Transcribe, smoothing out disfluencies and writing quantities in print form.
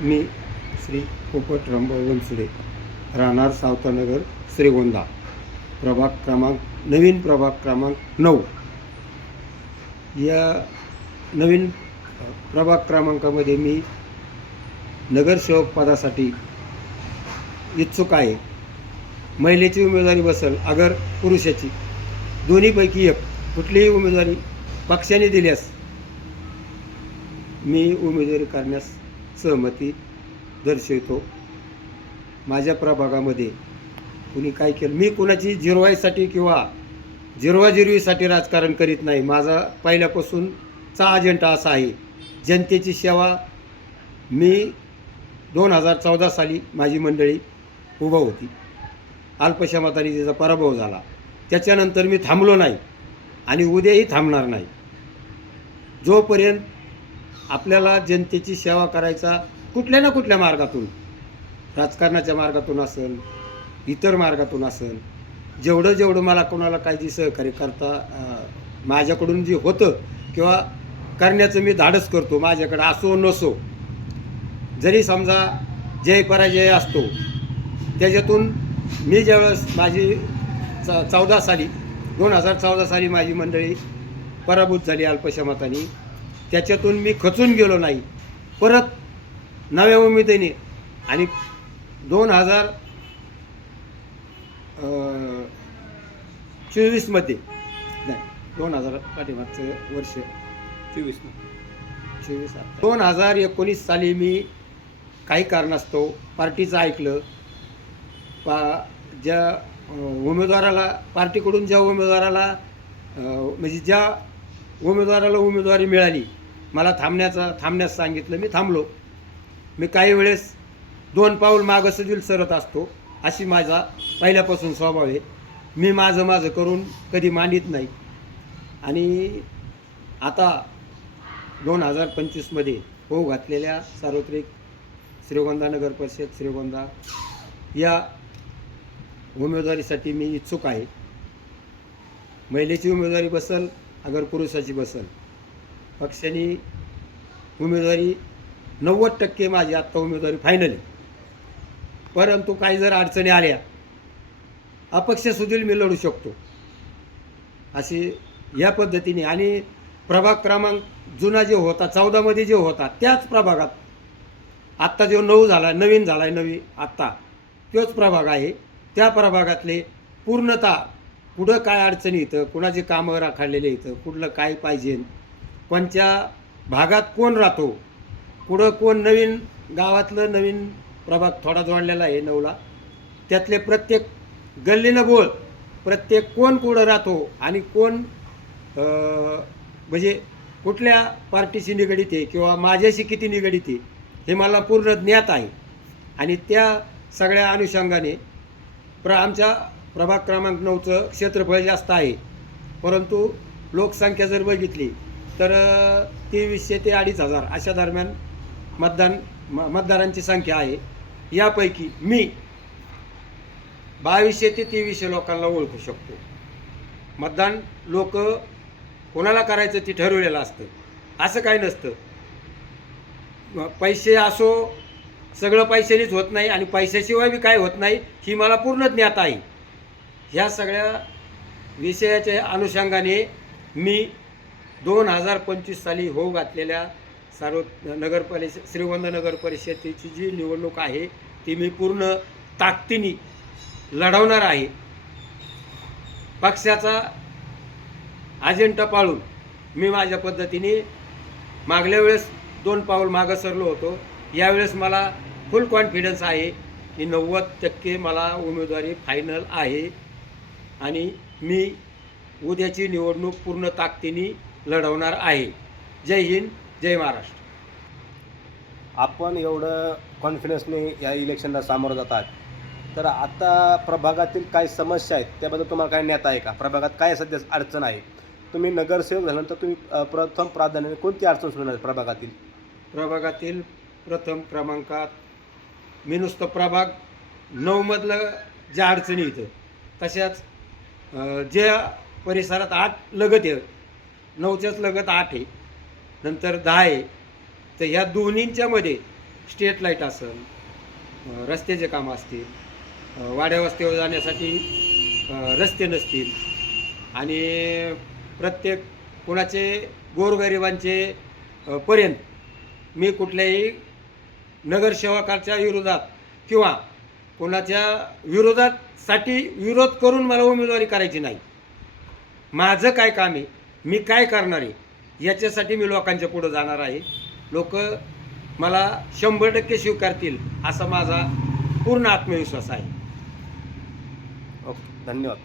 मी श्री पोपट रामभाऊ बनसुडे, राहणार सावतानगर, श्रीगोंदा, नवीन प्रभाग क्रमांक 9. या नवीन प्रभाग क्रमांकामध्ये मी नगरसेवक पदासाठी इच्छुक आहे. महिलेची उमेदवारी बसेल अगर पुरुषाची, दोन्हीपैकी एक कुठलीही उमेदवारी पक्षाने दिल्यास मी उमेदवारी करण्यास सहमती दर्शवतो. माझ्या प्रभागामध्ये कुणी काय केलं, मी कुणाची जिरवाईसाठी किंवा जिरवाजिरवीसाठी राजकारण करीत नाही. माझा पहिल्यापासूनचा अजेंडा असा आहे, जनतेची सेवा. मी 2014 साली माझी मंडळी उभा होती, अल्पशा मताने तिचा पराभव झाला. त्याच्यानंतर मी थांबलो नाही आणि उद्याही थांबणार नाही. जोपर्यंत आपल्याला जनतेची सेवा करायचा कुठल्या ना कुठल्या मार्गातून, राजकारणाच्या मार्गातून असेल, इतर मार्गातून असेल, जेवढं मला कोणाला काळजी सहकार्य करता माझ्याकडून जे होतं किंवा करण्याचं मी धाडस करतो. माझ्याकडे असो नसो, जरी समजा जय पराजय असतो, त्याच्यातून मी ज्यावेळेस माझी 2014 साली माझी मंडळी पराभूत झाली अल्पशा मताने, त्याच्यातून मी खचून गेलो नाही. परत नव्या उमेदीने आणि 2024मध्ये नाही, 2000 पाठीमागचं वर्ष 2019 साली मी काही कारणास्तव पार्टीचं ऐकलं. ज्या उमेदवाराला, पार्टीकडून ज्या उमेदवाराला म्हणजे ज्या उमेदवाराला उमेदवारी मिळाली, मला थांबण्यास सांगितलं. मी थांबलो. मी काही वेळेस 2 पाऊल मागं सुद्धा सरत असतो, अशी माझा पहिल्यापासून स्वभाव आहे. मी माझं करून कधी मांडित नाही. आणि आता 2025मध्ये होऊ घातलेल्या सार्वत्रिक श्रीगोंदा नगर परिषद श्रीगोंदा या उमेदवारीसाठी मी इच्छुक आहे. महिलेची उमेदवारी बसेल अगर पुरुषाची बसेल, पक्षाने उमेदवारी 90% माझी आत्ता उमेदवारी फायनल आहे. परंतु काही जर अडचणी आल्या, अपक्षसुद्धा मी लढू शकतो, अशी या पद्धतीने. आणि प्रभाग क्रमांक जुना जे होता 14मध्ये जे होता, त्याच प्रभागात आत्ता जो 9 झाला, नवीन झाला आहे, आत्ता तोच प्रभाग आहे. त्या प्रभागातले पूर्णतः पुढं काय अडचणी येतं, कुणाची कामं राखाडलेले येतं, कुठलं काय पाहिजे, कोणत्या भागात कोण राहतो, पुढं कोण, नवीन गावातलं नवीन प्रभाग थोडा जोडलेला आहे 9ला, त्यातले प्रत्येक गल्लीनं बोल, प्रत्येक कोण कुठं राहतो आणि कोण म्हणजे कुठल्या पार्टीशी निगडीत आहे किंवा माझ्याशी किती निगडीत आहे, हे मला पूर्ण ज्ञात आहे. आणि त्या सगळ्या अनुषंगाने आमच्या प्रभाग क्रमांक 9चं क्षेत्रफळ जास्त आहे, परंतु लोकसंख्या जर बघितली तर 2300 ते 2500 अशा दरम्यान मतदारांची संख्या आहे. यापैकी मी 2200 ते 2300 लोकांना ओळखू शकतो. मतदान लोक कोणाला करायचं ते ठरवलेलं असतं, असं काही नसतं. पैसे असो, सगळं पैशानेच होत नाही आणि पैशाशिवाय बी काय होत नाही, ही मला पूर्ण ज्ञात आहे. ह्या सगळ्या विषयाच्या अनुषंगाने मी 2025 साली होऊ घातलेल्या श्रीगोंदा नगर परिषदेची जी निवडणूक आहे, ती मी पूर्ण ताकदीने लढवणार आहे. पक्षाचा अजेंडा पाळून मी माझ्या पद्धतीने मागल्या वेळेस 2 पाऊल मागं सरलो होतो. यावेळेस मला फुल कॉन्फिडन्स आहे की 90% मला उमेदवारी फायनल आहे आणि मी उद्याची निवडणूक पूर्ण ताकदीने लढवणार आहे. जय हिंद, जय महाराष्ट्र. आपण एवढं कॉन्फिडन्सने या इलेक्शनला सामोरं जातात, तर आता प्रभागातील काही समस्या आहेत त्याबद्दल तुम्हाला काय ज्ञात आहे का? प्रभागात काय सध्या अडचण आहे? तुम्ही नगरसेवक झाल्यानंतर तुम्ही प्रथम प्राधान्याने कोणती अडचण सोडणार प्रभागातील प्रथम क्रमांकात मी नुसतं प्रभाग 9मधलं ज्या अडचणी येतं, तशाच ज्या परिसरात 8 लगत आहे, 9च्याच लगत 8 आहे, नंतर 10 आहे, तर ह्या दोन्हींच्या मध्ये स्ट्रीट लाईट असेल, रस्त्याचे कामं असतील, वाड्या वस्त्यावर जाण्यासाठी रस्ते नसतील आणि प्रत्येक कोणाचे गोरगरिबांचे पर्यंत मी कुठल्याही नगरसेवकाच्या विरोधात किंवा कोणाच्या विरोधासाठी विरोध करून मला उमेदवारी करायची नाही. माझं काय काम आहे, मी काय करणार आहे याच्यासाठी मी लोकांच्या पुढं जाणार आहे. लोक मला 100% स्वीकारतील असा माझा पूर्ण आत्मविश्वास आहे. ओके, धन्यवाद.